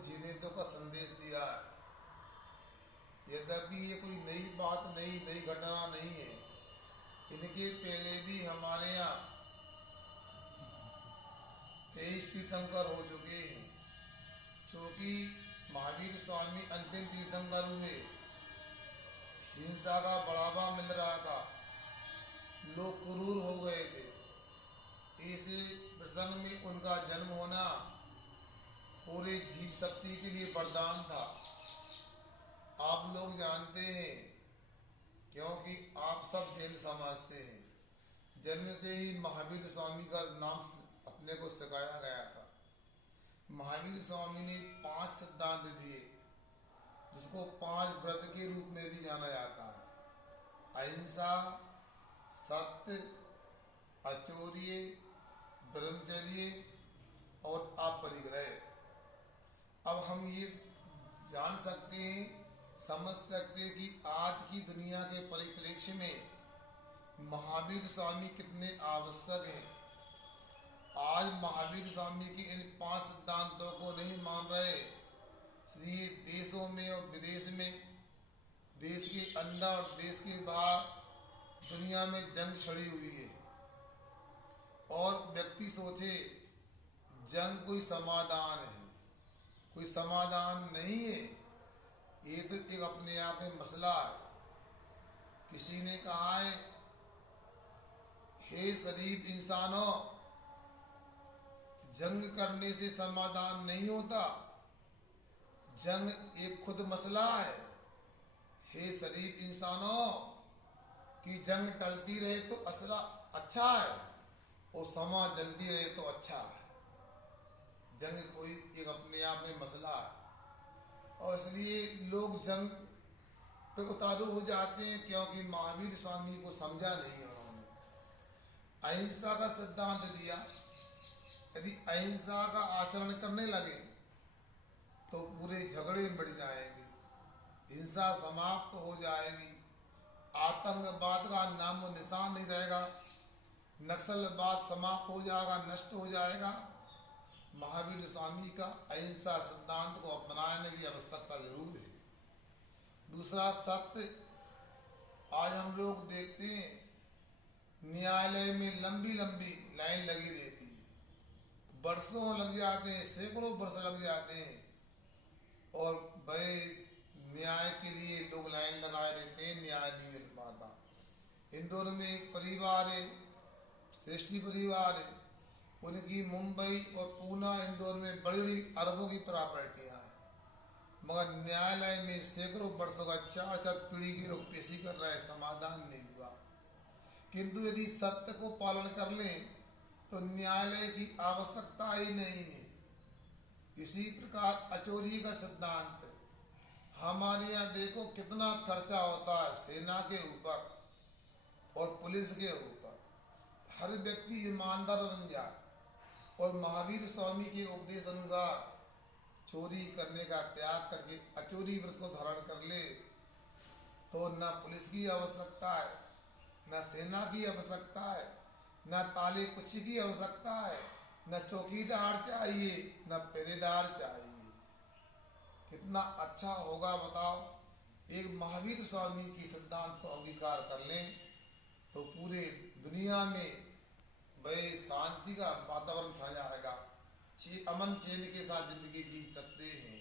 जीने तो का संदेश दिया है। यद्यपि ये कोई नई बात नहीं, नई घटना नहीं है। इनके पहले भी हमारे यहाँ 23 तीर्थंकर हो चुके हैं। क्योंकि महावीर स्वामी अंतिम तीर्थंकर हुए, हिंसा का बढ़ावा मिल रहा था, लोग क्रूर हो गए थे। इस प्रसंग में उनका जन्म होना पूरे जीव शक्ति के लिए वरदान था। आप लोग जानते हैं, क्योंकि आप सब जैन समाज से हैं। जन्म से ही महावीर स्वामी का नाम अपने को सिखाया गया था। महावीर स्वामी ने 5 सिद्धांत दिए, जिसको 5 व्रत के रूप में भी जाना जाता है। अहिंसा, सत्य, अचौर्य, ब्रह्मचर्य और अपरिग्रह। अब हम ये जान सकते हैं, समझ सकते हैं कि आज की दुनिया के परिप्रेक्ष्य में महावीर स्वामी कितने आवश्यक हैं। आज महावीर स्वामी के इन 5 सिद्धांतों को नहीं मान रहे, इसलिए देशों में और विदेश में, देश के अंदर और देश के बाहर दुनिया में जंग छिड़ी हुई है। और व्यक्ति सोचे जंग कोई समाधान है, कोई समाधान नहीं है। ये तो एक अपने आप में मसला है। किसी ने कहा है, हे शरीफ इंसानों, जंग करने से समाधान नहीं होता, जंग एक खुद मसला है। हे शरीफ इंसानों, कि जंग टलती रहे तो असला अच्छा है, और समाज जल्दी रहे तो अच्छा है। जंग कोई एक अपने आप में मसला है, और इसलिए लोग जंग पे उतारू हो जाते हैं, क्योंकि महावीर स्वामी को समझा नहीं उन्होंने। अहिंसा का सिद्धांत दिया। यदि अहिंसा का आचरण करने लगे तो पूरे झगड़े मिट जाएंगे, हिंसा समाप्त हो जाएगी, आतंकवाद का नाम और निशान नहीं रहेगा, नक्सलवाद समाप्त हो जाएगा, नष्ट हो जाएगा। महावीर स्वामी का अहिंसा सिद्धांत को अपनाने की आवश्यकता जरूर है। दूसरा, सत्य। आज हम लोग देखते हैं, न्यायालय में लंबी लंबी लाइन लगी रहती है, वर्षों लग जाते हैं, सैकड़ों वर्ष लग जाते हैं, और भाई न्याय के लिए लोग लाइन लगाए रहते हैं, न्याय नहीं मिल पाता। इंदौर में एक परिवार है, श्रेष्ठी परिवार है, उनकी मुंबई और पूना, इंदौर में बड़ी बड़ी अरबों की प्रॉपर्टियां हैं, मगर न्यायालय में सैकड़ों वर्षों का 4 पीढ़ी के लोग पेशी कर रहे हैं, समाधान नहीं हुआ। किंतु यदि सत्य को पालन कर लें तो न्यायालय की आवश्यकता ही नहीं है। इसी प्रकार अचौर्य का सिद्धांत, हमारे यहाँ देखो कितना खर्चा होता है सेना के ऊपर और पुलिस के ऊपर। हर व्यक्ति ईमानदार बन जाए और महावीर स्वामी के उपदेश अनुसार चोरी करने का त्याग करके अचौर्य व्रत को धारण कर ले, तो न पुलिस की आवश्यकता है, न सेना की आवश्यकता है, न ताले कुछ की आवश्यकता है, न चौकीदार चाहिए, न पहरेदार चाहिए। कितना अच्छा होगा बताओ। एक महावीर स्वामी की सिद्धांत को अंगीकार कर लें तो पूरे दुनिया में भाई शांति का वातावरण छा जाएगा, अमन चैन के साथ जिंदगी जी सकते हैं।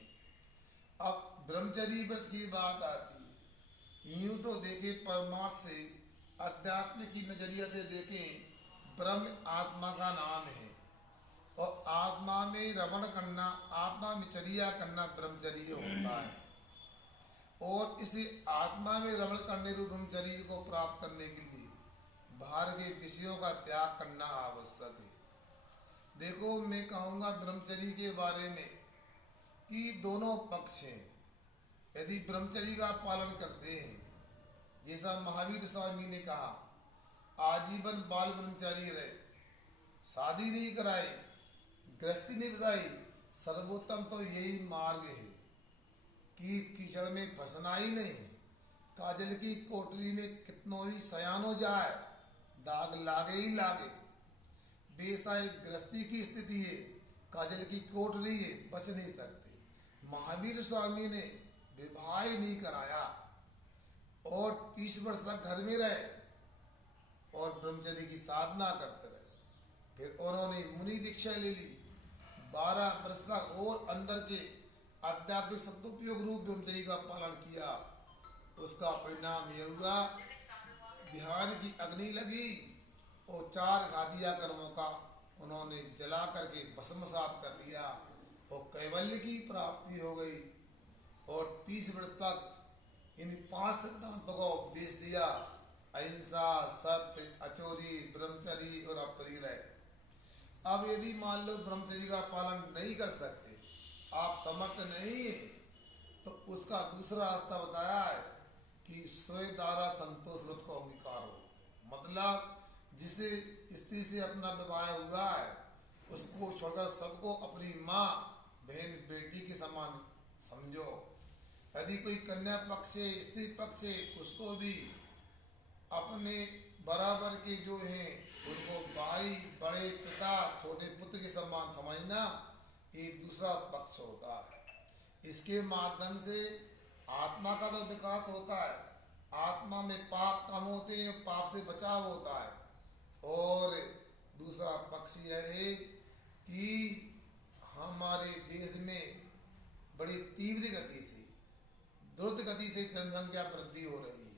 अब ब्रह्मचर्य व्रत की बात आती है। यूं तो देखे परमार्थ से, अध्यात्म की नजरिया से देखें, ब्रह्म आत्मा का नाम है, और आत्मा में रमण करना, आत्मा में चर्या करना ब्रह्मचर्य होता है। और इसे आत्मा में रमण करने रूप ब्रह्मचर्य को प्राप्त करने के लिए बाहर के विषयों का त्याग करना आवश्यक है। देखो, मैं कहूँगा ब्रह्मचर्य के बारे में कि दोनों पक्ष हैं। यदि ब्रह्मचर्य का पालन करते हैं, जैसा महावीर स्वामी ने कहा, आजीवन बाल ब्रह्मचारी रहे, शादी नहीं कराई, गृहस्थी नहीं बसाई, सर्वोत्तम तो यही मार्ग है कि कीचड़ में फंसना ही नहीं। काजल की कोटरी में कितनों ही सयान हो जाए, दाग लागे ही लागे। बेसा एक गृहस्थी की स्थिति है, काजल की कोटरी है, बच नहीं सकते। महावीर स्वामी ने विवाह ही नहीं कराया और 30 वर्ष तक घर में रहे और ब्रह्मचर्य की साधना करते रहे। फिर उन्होंने मुनि दीक्षा ले ली, 12 वर्ष तक और अंदर के आध्यात्मिक सदुपयोग रूप ब्रह्मचर्य का पालन किया। उसका परिणाम यह हुआ, ध्यान की अग्नि लगी और 4 घातिया कर्मों का उन्होंने जला करके भस्मसात कर दिया और कैवल्य की प्राप्ति हो गई। और 30 वर्ष तक इन 5 सिद्धांतों का उपदेश दिया, अहिंसा, सत्य, अचोरी, ब्रह्मचर्य और अपरिग्रह। अब यदि मान लो ब्रह्मचर्य का पालन नहीं कर सकते, आप समर्थ नहीं है, तो उसका दूसरा रास्ता बताया है कि स्वयं द्वारा संतोष व्रत को अंगीकार हो। मतलब जिसे स्त्री से अपना विवाह हुआ है उसको छोड़कर सबको अपनी माँ, बहन, बेटी के समान समझो। यदि कोई कन्या पक्ष है, स्त्री पक्ष है, उसको भी अपने बराबर के जो हैं उनको भाई, बड़े पिता, छोटे पुत्र के समान समझना एक दूसरा पक्ष होता है। इसके माध्यम से आत्मा का तो विकास होता है, आत्मा में पाप कम होते हैं, पाप से बचाव होता है। और दूसरा पक्ष यह है कि हमारे देश में बड़ी तीव्र गति से, द्रुत गति से जनसंख्या वृद्धि हो रही है,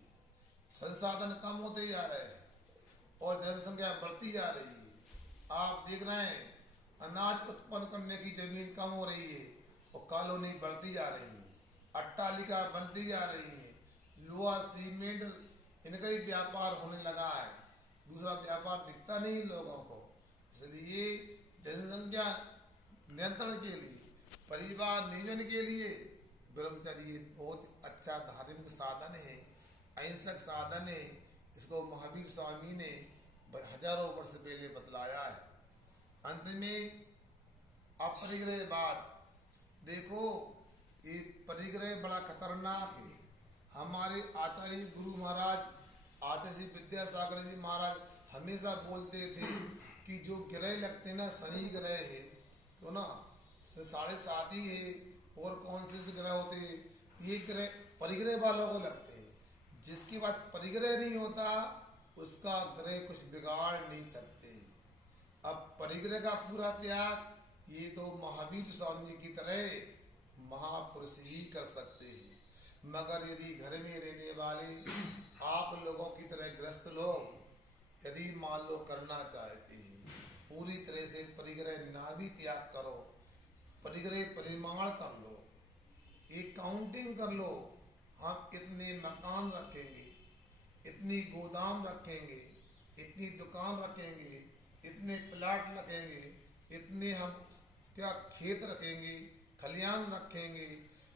संसाधन कम होते जा रहे हैं और जनसंख्या बढ़ती जा रही है। आप देख रहे हैं अनाज उत्पन्न करने की जमीन कम हो रही है और कॉलोनी बढ़ती जा रही है, अट्टालिका बनती जा रही है, लोहा, सीमेंट, इनका ही व्यापार होने लगा है, दूसरा व्यापार दिखता नहीं लोगों को। इसलिए जनसंख्या नियंत्रण के लिए, परिवार नियोजन के लिए ब्रह्मचर्य बहुत अच्छा धार्मिक साधन है, अहिंसक साधन है। इसको महावीर स्वामी ने हजारों वर्ष पहले बतलाया है। अंत में अपरिग्रह बात देखो, ये परिग्रह बड़ा खतरनाक है। हमारे आचार्य गुरु महाराज आचार्य श्री विद्यासागर जी महाराज हमेशा बोलते थे कि जो ग्रह लगते ना, शनि ग्रह है तो ना 7.5 ही है, और कौन से ग्रह होते हैं, ये ग्रह परिग्रह वालों को लगते हैं। जिसके बाद परिग्रह नहीं होता उसका ग्रह कुछ बिगाड़ नहीं सकते। अब परिग्रह का पूरा त्याग ये तो महावीर स्वामी की तरह महापुरुष ही कर सकते हैं। मगर यदि घर में रहने वाले आप लोगों की तरह ग्रस्त लोग यदि मान लो करना चाहते हैं, पूरी तरह से परिग्रह ना भी त्याग करो, परिग्रह परिमाण कर लो, एक काउंटिंग कर लो, हम इतने मकान रखेंगे, इतनी गोदाम रखेंगे, इतनी दुकान रखेंगे, इतने प्लाट रखेंगे, इतने हम क्या खेत रखेंगे, खलियान रखेंगे,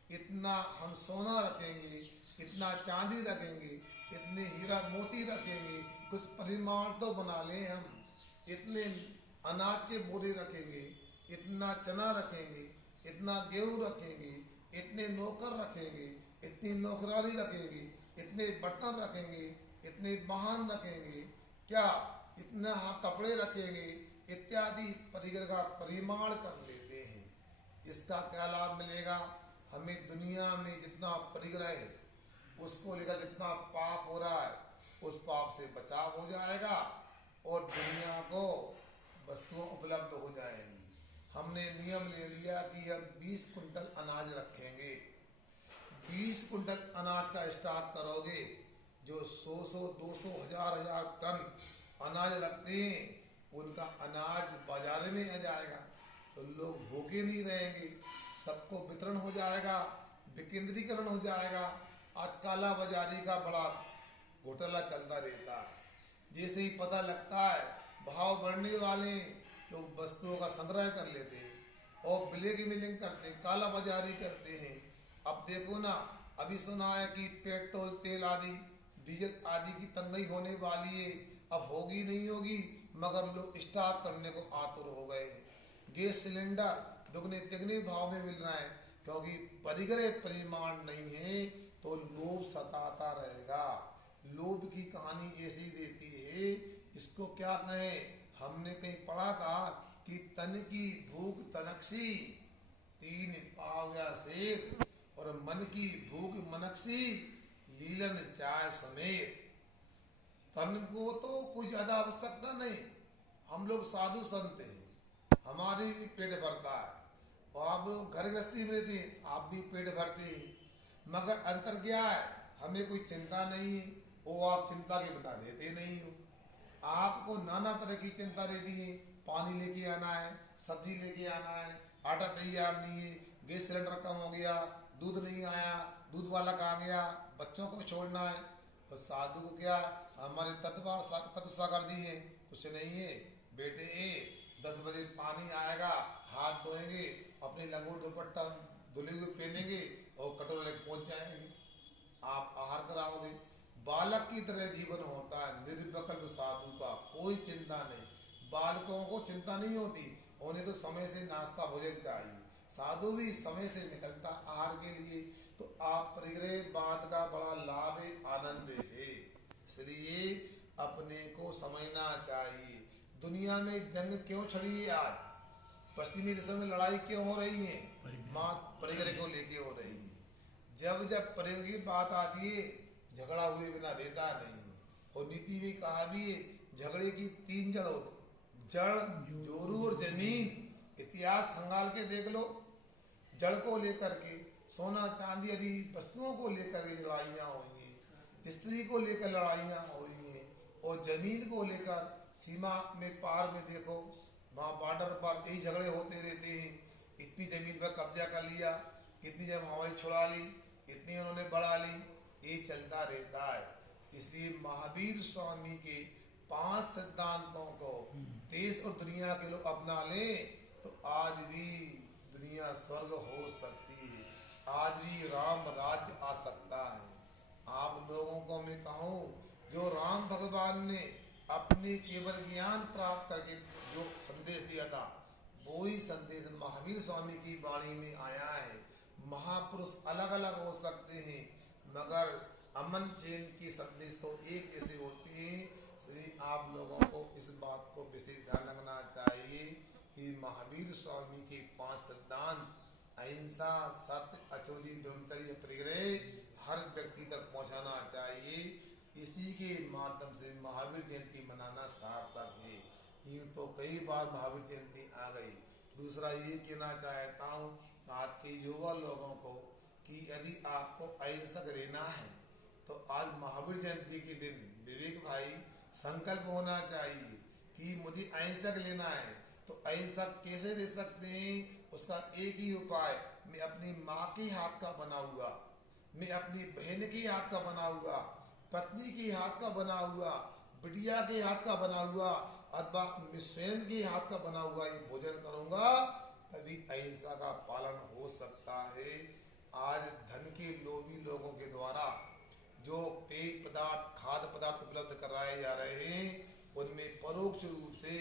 इतना हम सोना रखेंगे, इतना चांदी रखेंगे, इतने हीरा मोती रखेंगे, कुछ परिमाण तो बना लें हम। इतने अनाज के बोरे रखेंगे, इतना चना रखेंगे, इतना गेहूँ रखेंगे, इतने नौकर रखेंगे, इतनी नौकरानी रखेंगे, इतने बर्तन रखेंगे, इतने वाहन रखेंगे, क्या इतना हम कपड़े रखेंगे, इत्यादि परिग्रह का परिमाण कर लेते हैं। इसका क्या लाभ मिलेगा हमें? दुनिया में जितना परिग्रह है उसको लेकर जितना पाप हो रहा है उस पाप से बचाव हो जाएगा और दुनिया को वस्तुएं उपलब्ध हो जाएंगी। हमने नियम ले लिया कि हम 20 कुंटल अनाज रखेंगे, 20 कुंटल अनाज का स्टॉक करोगे, जो 100, 200, 1000 टन अनाज रखते हैं उनका अनाज बाजार में आ जाएगा तो लोग भूखे नहीं रहेंगे, सबको वितरण हो जाएगा, विकेंद्रीकरण हो जाएगा। आज काला बाजारी का बड़ा घोटाला चलता रहता है, जैसे ही पता लगता है भाव बढ़ने वाले लोग वस्तुओं का संग्रह कर लेते हैं और ब्लैक मेलिंग करते हैं, काला बाजारी करते हैं। अब देखो ना, अभी सुना है कि पेट्रोल, तेल आदि, डीजल आदि की तंगी होने वाली है। अब होगी नहीं होगी मगर लोग स्टॉक करने को आतुर हो गए। गैस सिलेंडर दुगने तिगने भाव में मिल रहा है क्योंकि परिग्रह परिमाण नहीं है तो लोभ सताता रहेगा। लोभ की कहानी ऐसी देती है, इसको क्या कहें, हमने कहीं पढ़ा था कि तन की भूख तनकसी, 3 पाव या शेर और मन की भूख मनकसी लीलन चाय समेत। तन को तो कोई ज्यादा आवश्यकता नहीं, हम लोग साधु संत हैं, हमारी भी पेट भरता है और आप लोग घर गृहस्थी में रहते हैं, आप भी पेट भरते हैं, मगर अंतर क्या है, हमें कोई चिंता नहीं है, वो आप चिंता के बिना रहते नहीं हो। आपको नाना तरह की चिंता रहती है, पानी लेके आना है, सब्जी लेके आना है, आटा तैयार नहीं है, गैस सिलेंडर कम हो गया, दूध नहीं आया, दूध वाला कहाँ गया, बच्चों को छोड़ना है। तो साधु को क्या, हमारे तत्व सागर जी हैं, कुछ नहीं है बेटे, 10 बजे पानी आएगा, हाथ धोएंगे, अपने लंगोट दुपट्टा धुले हुए पहनेंगे और कटोरे लेके पहुंच जाएंगे, आप आहार कराओगे। बालक की तरह जीवन होता है निर्विकल्प साधु का, कोई चिंता नहीं। बालकों को चिंता नहीं होती, उन्हें तो समय से नाश्ता भोजन चाहिए, साधु भी समय से निकलता आहार के लिए। तो आप परिग्रह बात का बड़ा लाभ है, आनंद है, इसलिए अपने को समझना चाहिए। दुनिया में जंग क्यों छड़ी है आज, पश्चिमी देशों में लड़ाई क्यों हो रही है, माँ परिग्रह को लेके हो रही है। जब जब परिग्रह की बात आती है, झगड़ा हुए बिना रहता नहीं। और नीति में कहा भी है, झगड़े की 3 जड़ होती, जड़, जोरू और जमीन। इतिहास खंगाल के देख लो, जड़ को लेकर के, सोना चांदी आदि वस्तुओं को लेकर के लड़ाइयाँ हुई हैं, स्त्री को लेकर लड़ाइयाँ हुई हैं, और जमीन को लेकर सीमा में पार में देखो, वहाँ बॉर्डर पर यही झगड़े होते रहते हैं। इतनी जमीन पर कब्जा कर लिया, इतनी जमीन हमारी छुड़ा ली, इतनी उन्होंने बढ़ा ली, ये चलता रहता है। इसलिए महावीर स्वामी के 5 सिद्धांतों को देश और दुनिया के लोग अपना लें तो आज भी दुनिया स्वर्ग हो सकती है, आज भी राम राज्य आ सकता है। आप लोगों को मैं कहूँ, जो राम भगवान ने अपने केवल ज्ञान प्राप्त करके जो संदेश दिया था, वही संदेश महावीर स्वामी की वाणी में आया है। महापुरुष अलग अलग हो सकते हैं, मगर अमन चैन की संदेश तो एक जैसे होते हैं। इसलिए आप लोगों को इस बात को विशेष ध्यान रखना चाहिए कि महावीर स्वामी के 5 सिद्धांत, अहिंसा, सत्य, अचोरी, ब्रह्मचर्य, परिग्रह हर व्यक्ति तक पहुंचाना चाहिए। इसी के माध्यम से महावीर जयंती मनाना सार्थक है। यूँ तो कई बार महावीर जयंती आ गई। दूसरा ये कहना चाहता हूँ आज के युवा लोगों को कि यदि आपको अहिंसक रहना है तो आज महावीर जयंती के दिन विवेक भाई संकल्प होना चाहिए कि मुझे अहिंसक लेना है। तो अहिंसक कैसे ले सकते हैं, उसका एक ही उपाय, मैं अपनी माँ के हाथ का बनाऊंगा, मैं अपनी बहन के हाथ का बनाऊंगा, पत्नी के हाथ का बना हुआ, बिटिया के हाथ का बना हुआ, अथवा मैं स्वयं के हाथ का बना हुआ ये भोजन करूंगा, तभी अहिंसा का पालन हो सकता है। आज धन के लोभी लोगों के द्वारा जो पेय पदार्थ, खाद्य पदार्थ उपलब्ध कराए जा रहे हैं, उनमें परोक्ष रूप से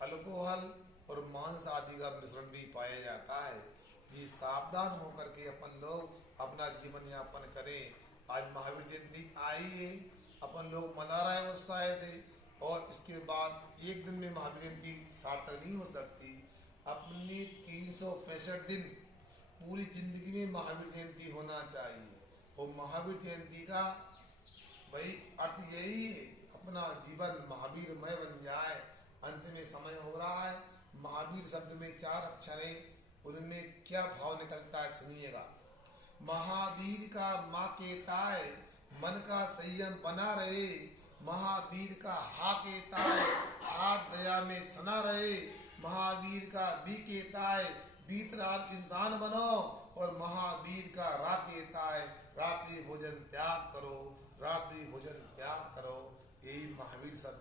अल्कोहल और मांस आदि का मिश्रण भी पाया जाता है। ये सावधान होकर के अपन लोग अपना जीवन यापन करें। आज महावीर जयंती आई है, अपन लोग मना रहे हैं उत्साह से, और इसके बाद एक दिन में महावीर जयंती सार्थक नहीं हो सकती। अपनी 365 दिन पूरी जिंदगी में महावीर जयंती होना चाहिए। और महावीर जयंती का भाई अर्थ यही है, अपना जीवन महावीरमय बन जाए। अंत में समय हो रहा है। महावीर शब्द में 4 अक्षर हैं, उनमें क्या भाव निकलता है सुनिएगा। महावीर का माँ कहता है मन का संयम बना रहे, महावीर का हा कहता है हाथ दया में सना रहे, महावीर का भी कहता है बीत रात इंसान बनो, और महावीर का रा कहता है रात्रि भोजन त्याग करो, रात्रि भोजन त्याग करो। यही महावीर शब्द